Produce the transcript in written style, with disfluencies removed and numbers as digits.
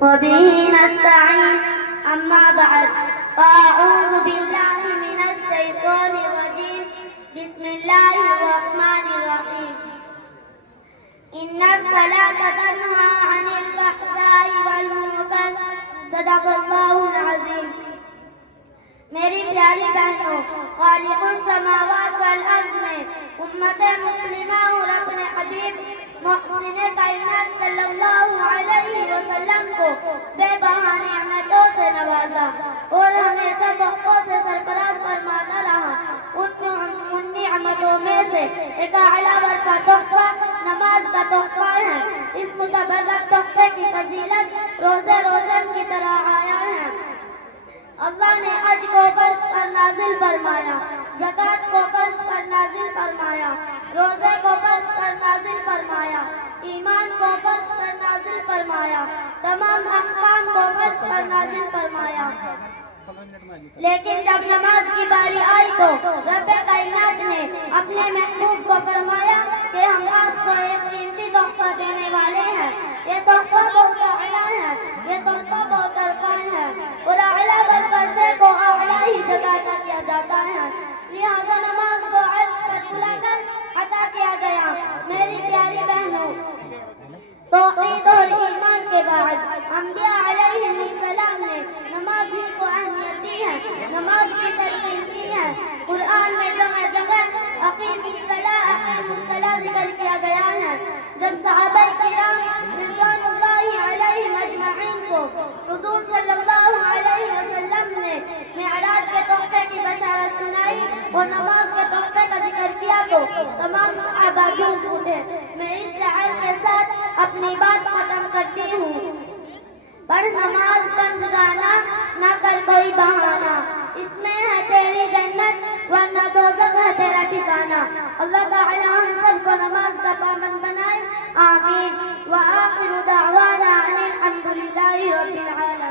وبه نستعين. أما بعد، فأعوذ بالله من الشيطان الرجيم. بسم الله الرحمن الرحيم. إن الصلاة تنهى عن الفحشاء والمنكر. صدق اللہ العظیم. میری پیاری بہنوں، خالق السماوات والارض نے امت مسلمہ اور اپنے حبیب محسن کائنات صلی اللہ علیہ وسلم کو بے بہا نعمتوں سے نوازا اور ہمیشہ تحفوں سے سرفراز فرماتا رہا. ان نعمتوں میں سے ایک اعلیٰ برپا تحفہ نماز کا تحفہ ہے. اس متبرک تحفے کی فضیلت روزے روشن کی طرح آیا ہے. اللہ نے حج کو فرض پر نازل فرمایا، زکوٰۃ کو فرض پر نازل فرمایا، روزے کو فرض پر نازل فرمایا، ایمان کو فرض پر نازل فرمایا، تمام احکام کو فرض پر نازل فرمایا. لیکن جب نماز کی باری آئی تو رب کائنات نے اپنے محبوب کو فرمایا کہ ہم آپ کو ایک قیمتی تحفہ دینے والے ہیں. یہ تحفہ بہت اعلیٰ ہے، یہ تحفہ بہت عرفان ہے اور اعلیٰ برپشے کو اعلیٰ ہی جگہ کا کیا جاتا ہے. لہذا نماز کو عرش پر بلا کر عطا کیا گیا. میری پیاری بہنوں، توحید اور ایمان کے بعد انبیاء علیہ السلام نے نماز ہی کو اہمیت دی ہے، نماز کی تلقین کی ہے. قرآن میں جگہ جگہ اقیم الصلاۃ ذکر کیا گیا ہے. جب صحابہ کرام رضوان اللہ علیہم اجمعین کو حضور صلی اللہ علیہ وسلم نے معراج کے تحفے کی بشارت سنائی اور نماز کے تحفے کا ذکر کیا تو تمام صحابہ جھوم اٹھے. میں اس شعر کے ساتھ اپنی بات ختم کرتی ہوں. پڑھ نماز پنجگانا، نہ کر کوئی بہانہ، اس میں ہے تیری جنت ورنہ دوزخ ہے تیرا ٹھکانہ. اللہ تعالی ہم سب کو نماز کا پابند بنائے. آمین. وآخر دعوانا ان الحمد للہ رب العالمین.